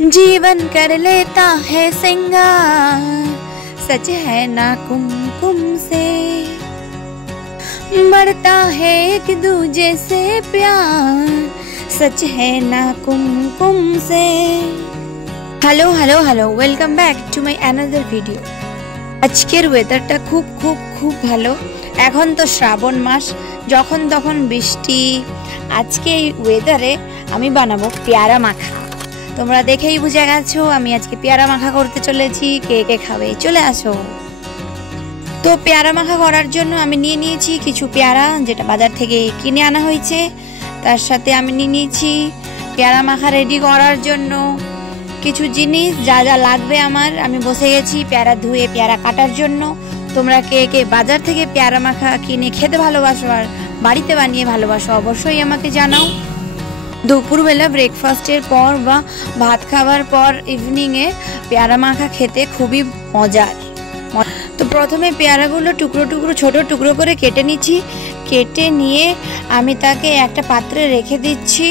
जीवन कर लेता है सिंगार, सच है ना कुमकुम से, बढ़ता है एक दूजे से प्यार, सच है ना कुमकुम से। Hello hello hello, welcome back to my another video. আজকের ওয়েদারটা খুব খুব খুব ভালো। এখন তো শ্রাবণ মাস, যখন তখন বৃষ্টি। আজকে এই ওয়েদারে আমি বানাবো পেয়ারা মাখা। তোমরা দেখেই বুঝে গেছো আমি আজকে পেয়ারা মাখা করতে চলেছি। কে কে খাবে চলে আসো। তো পেয়ারা মাখা করার জন্য আমি নিয়ে নিয়েছি কিছু পেয়ারা, যেটা বাজার থেকে কিনে আনা হয়েছে। তার সাথে আমি নিয়ে নিয়েছি পেয়ারা মাখা রেডি করার জন্য কিছু জিনিস, যা যা লাগবে আমার। আমি বসে গেছি পেয়ারা ধুয়ে পেয়ারা কাটার জন্য। তোমরা কে কে বাজার থেকে পেয়ারা মাখা কিনে খেতে ভালোবাসো আর বাড়িতে বানিয়ে ভালোবাসো অবশ্যই আমাকে জানাও। দুপুরবেলা ব্রেকফাস্টের পর বা ভাত খাওয়ার পর ইভিনিংয়ে পেয়ারা মাখা খেতে খুবই মজার। তো প্রথমে পেয়ারাগুলো টুকরো টুকরো ছোট টুকরো করে কেটে নিচ্ছি। কেটে নিয়ে আমি তাকে একটা পাত্রে রেখে দিচ্ছি।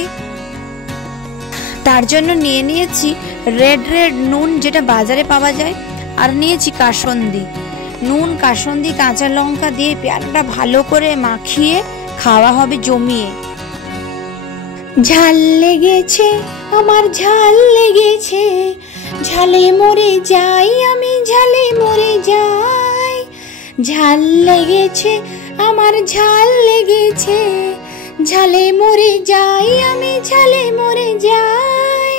তার জন্য নিয়ে নিয়েছি রেড নুন, যেটা বাজারে পাওয়া যায়, আর নিয়েছি কাসন্দি। নুন, কাসন্দি, কাঁচা লঙ্কা দিয়ে পেয়ারাটা ভালো করে মাখিয়ে খাওয়া হবে জমিয়ে। ঝাল লেগেছে আমার, ঝাল লেগেছে, ঝালে মরে যাই আমি, ঝালে মরে যাই। ঝাল লেগেছে আমার, ঝাল লেগেছে, ঝালে মরে যাই আমি, ঝালে মরে যাই।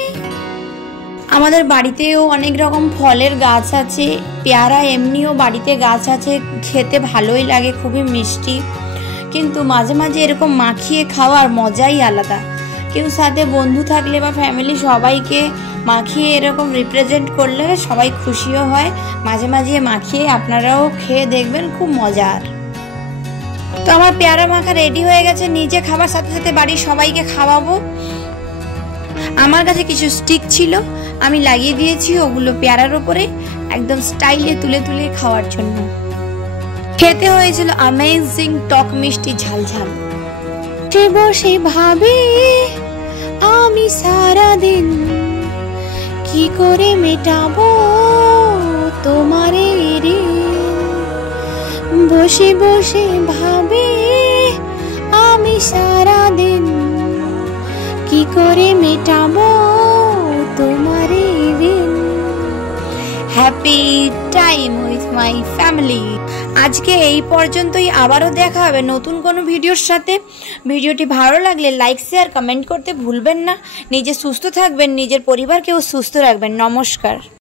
আমাদের বাড়িতেও অনেক রকম ফলের গাছ আছে, পেয়ারা এমনিও বাড়িতে গাছ আছে, খেতে ভালোই লাগে, খুবই মিষ্টি। কিন্তু মাঝে মাঝে এরকম মাখিয়ে খাওয়ার মজাই আলাদা। কেউ সাথে বন্ধু থাকলে বা ফ্যামিলি সবাইকে মাখিয়ে এরকম রিপ্রেজেন্ট করলে সবাই খুশিও হয়। মাঝে মাঝে মাখিয়ে আপনারাও খেয়ে দেখবেন, খুব মজার। তো আমার পেয়ারা মাখা রেডি হয়ে গেছে। নিজে খাবার সাথে সাথে বাড়ির সবাইকে খাওয়াবো। আমার কাছে কিছু স্টিক ছিল, আমি লাগিয়ে দিয়েছি ওগুলো পেয়ারার উপরে, একদম স্টাইলে তুলে তুলে খাওয়ার জন্য। খেতে হয়েছিল অ্যামেজিং, টক মিষ্টি ঝাল ঝাল। বসে বসে ভাবে আমি সারা দিন, কি করে মেটাবো তোমারে ঋণ। বসে বসে ভাবে আমি সারা দিন, কি করে মেটাবো তোমারে ঋণ। Happy time with my family. আজকে এই পর্যন্তই, আবারও দেখা হবে নতুন কোনো ভিডিওর সাথে। ভিডিওটি ভালো লাগলে লাইক, শেয়ার, কমেন্ট করতে ভুলবেন না। নিজে সুস্থ থাকবেন, নিজের পরিবারকেও সুস্থ রাখবেন। নমস্কার।